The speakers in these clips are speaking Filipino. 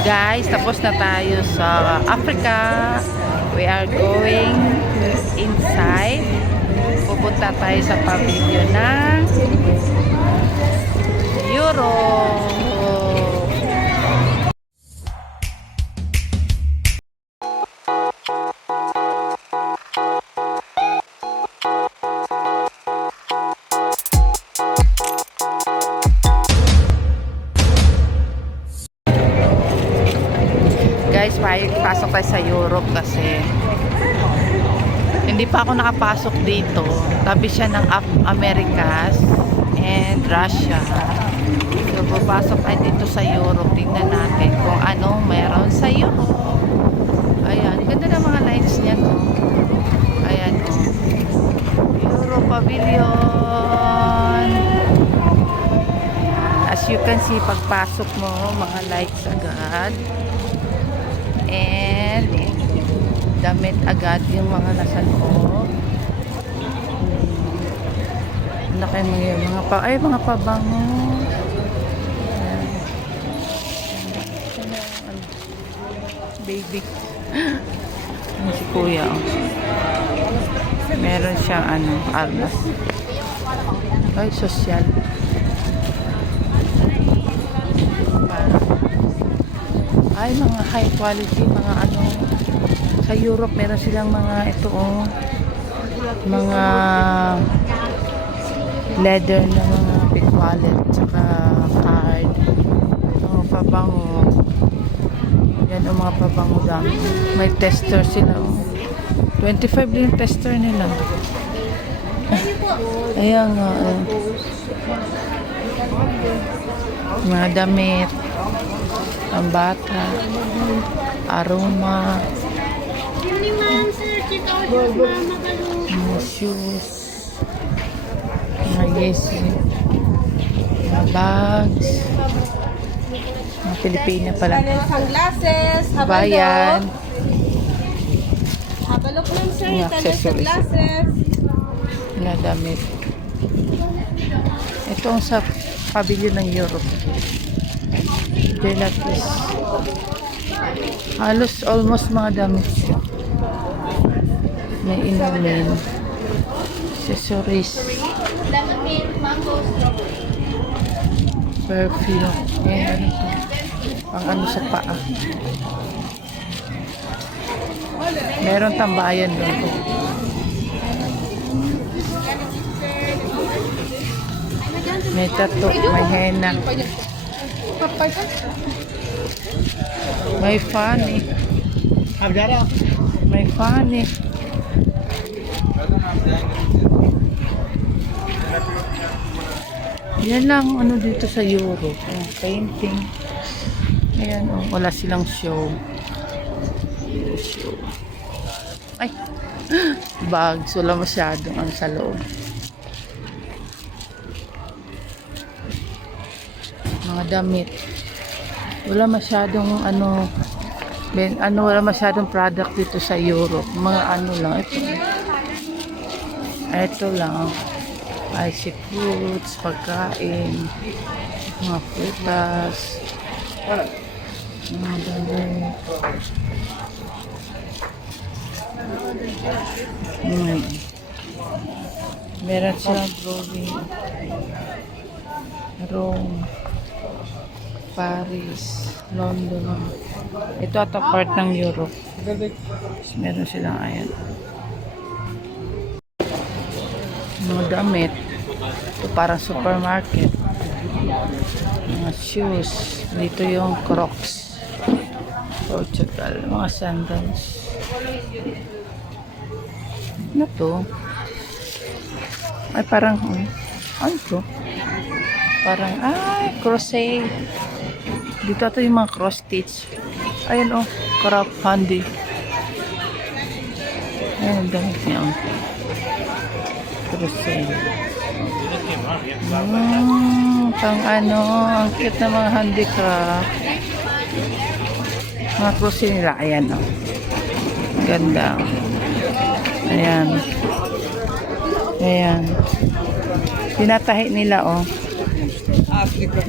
Guys, tapos na tayo sa Africa. We are going inside. Pupunta tayo sa pavilion ng Europe. Guys, pasok tayo sa Europe kasi hindi pa ako nakapasok dito. Tabi siya ng Americas and Russia. So, papasok tayo dito sa Europe. Tingnan natin kung anong meron sa Europe. Ayan, ganda ng mga lights niya, no? Ayan, oh. Europe Pavilion. As you can see, pagpasok mo, mga lights agad. And damit agad yung mga nasa loob. Ano kayo mga pabango. Baby. Ano si kuya, oh. Meron siyang armas. Ay, sosyal. Ay, mga high quality, mga sa Europe meron silang mga mga leather na mga big wallet tsaka card, mga pabango. Yan ang mga pabango dami. May tester sila, 25 din yung tester nila. Ayan nga, mga damit ang bata, aroma, mga shoes, mga yesi, mga bags, mga Pilipina pala. Sunglasses, Bayan, habalok lang sir, mga tanan accessories, sunglasses. mga damit. Ito ang sa pavilion ng Europe. Gelatis. Halos almost mga damit siya. May inumin. Accessories. Perfume. Ayan, ang sa paa. Meron tambayan doon. May tattoo, may henna. May funny. May funny. Yan lang dito sa Europe. Painting. Ayan, wala silang show. Ay! Bags. Wala masyadong ang sa loob. Mga damit. Wala masyadong wala masyadong product dito sa Europe. Mga lang ito lang. Icy fruits, pagkain, mga frutas, mga damit. Meron silang drawing. Rome, Paris, London. Ito at part ng Europe. Meron silang ayan. Mga damit. Ito parang supermarket. Mga shoes. Dito yung Crocs. Portugal. Mga sandals. Ano to? Ay parang ano to? Parang crochet. Dito ito yung mga cross stitch. Ayan craft handy. Ayan ang damit niya crochet. Pang ang cute na mga handicraft. Mga crochet nila. Ayan ganda. Ayan. Ayan. Pinatahi nila Africa.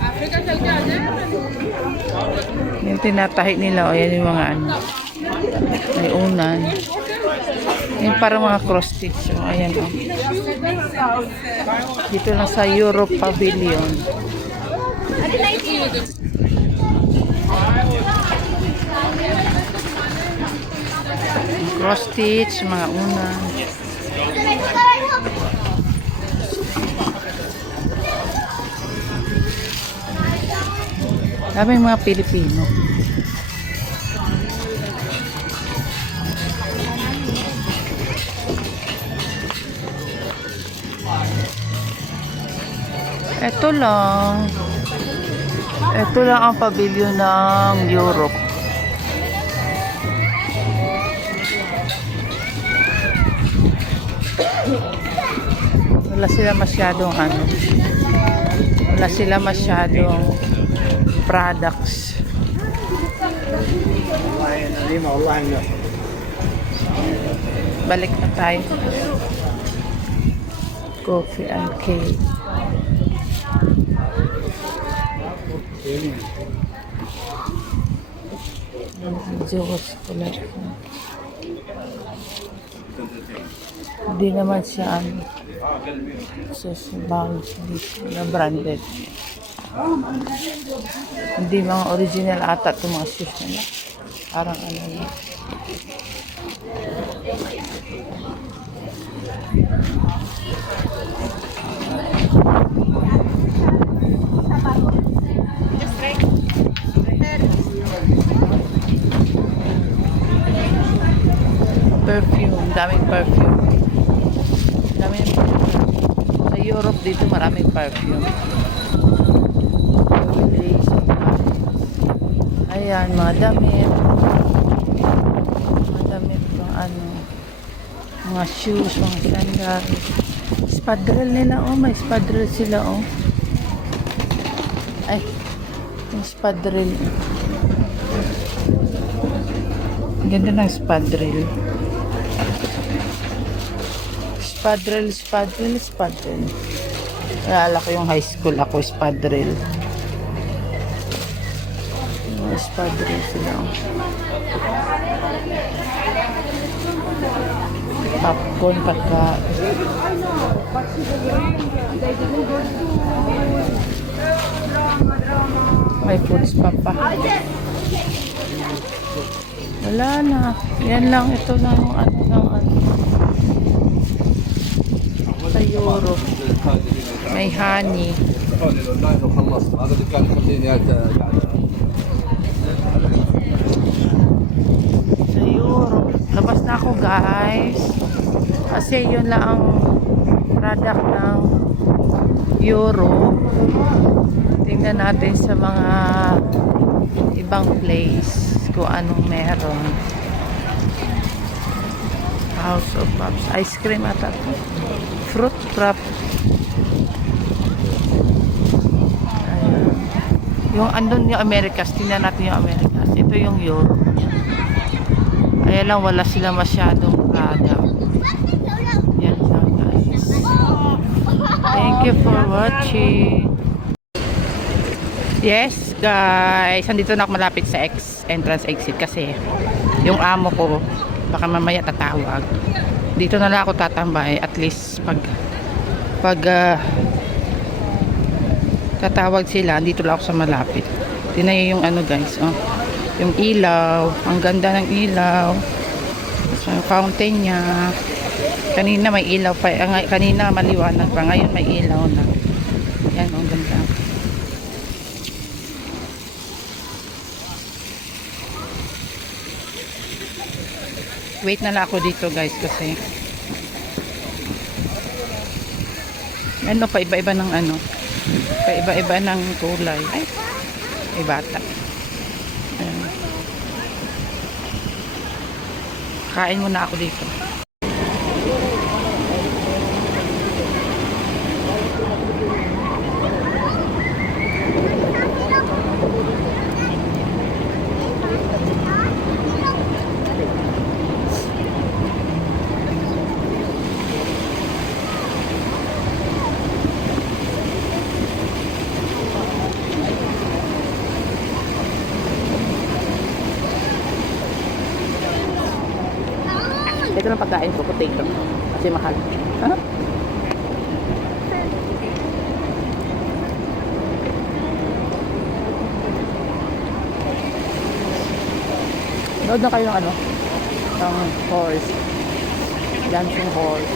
Africa tinatahi nila. O, yan yung mga ano. May unan. Yung parang mga cross stitch. O, ayan o. Dito lang sa Europe Pavilion. Cross stitch, mga unan. Daming mga Pilipino. Ito lang. Ito lang ang pavilion ng Europe. Wala sila masyadong ano. Wala sila masyadong products. Balik na tayo. Coffee and cake. Juice pala. Hindi naman siya ano. Sasabang na branded. Hindi mga original ata itong mga shoes nila. Parang ano na. Perfume, daming perfume. Daming perfume. Sa Europe dito maraming perfume. Ayan, mga damit. Mga damit pang ano. Mga shoes, mga sandal. Spadrel nila, oh. May spadrel sila, oh. Ay, yung spadrel. Ganda ng spadrel. Spadrel. Naalala ko yung high school ako, spadrel. Yung spadrel sila. Popcorn pagka. May foods pa. Wala na. Yan lang. Ito na yung ano ng ano. Sa Europe. May honey. Sa Europe. Labas na ako guys. Kasi yun lang ang product ng Europe. Tingnan natin sa mga ibang place kung anong meron. House of Pops. Ice cream ata. Fruit wrap. Ayan. Yung andun yung Americas. Tingnan natin yung Americas. Ito yung Europe. Ayan lang, wala sila masyadong product. Yan lang guys. Thank you for watching. Yes guys, nandito na ako malapit sa entrance exit kasi yung amo ko baka mamaya tatawag. Dito na lang ako tatambay at least pag tatawag sila, dito lang ako sa malapit. Tingnan yung ano guys, oh. Yung ilaw, ang ganda ng ilaw. So, yung fountain niya. Kanina may ilaw pa, kanina maliwanag pa, ngayon may ilaw na. Yan, ang ganda. Wait na lang ako dito guys kasi ano pa iba-iba ng ano, pa iba-iba ng kulay. Ay, may bata. Ayan. Kain muna ako dito. Ito lang pagkain ko, potato. Kasi mahal. Ha? Nood na kayo ng ano? Ng horse. Dancing horse.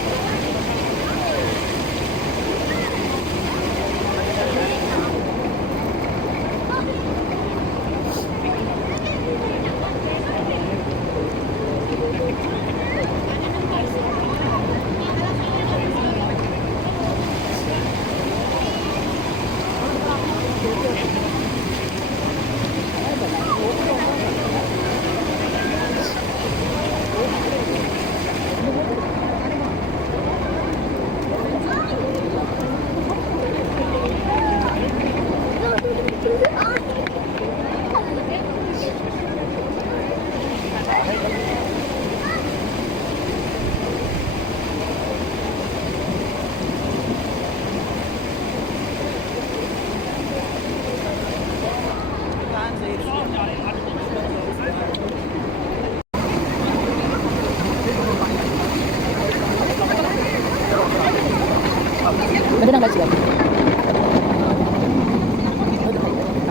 Ganda ng lights lang.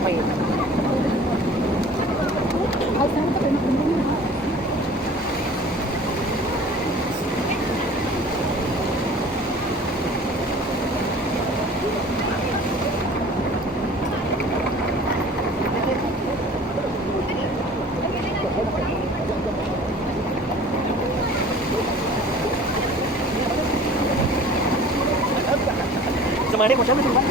Okay. Kemarin mau siapa sih, Pak?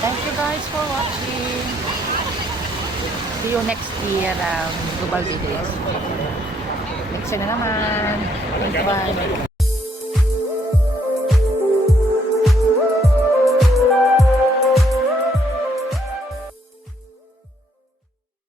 Thank you guys for watching. See you next year, Global Village. Next na naman. Thank you, bye.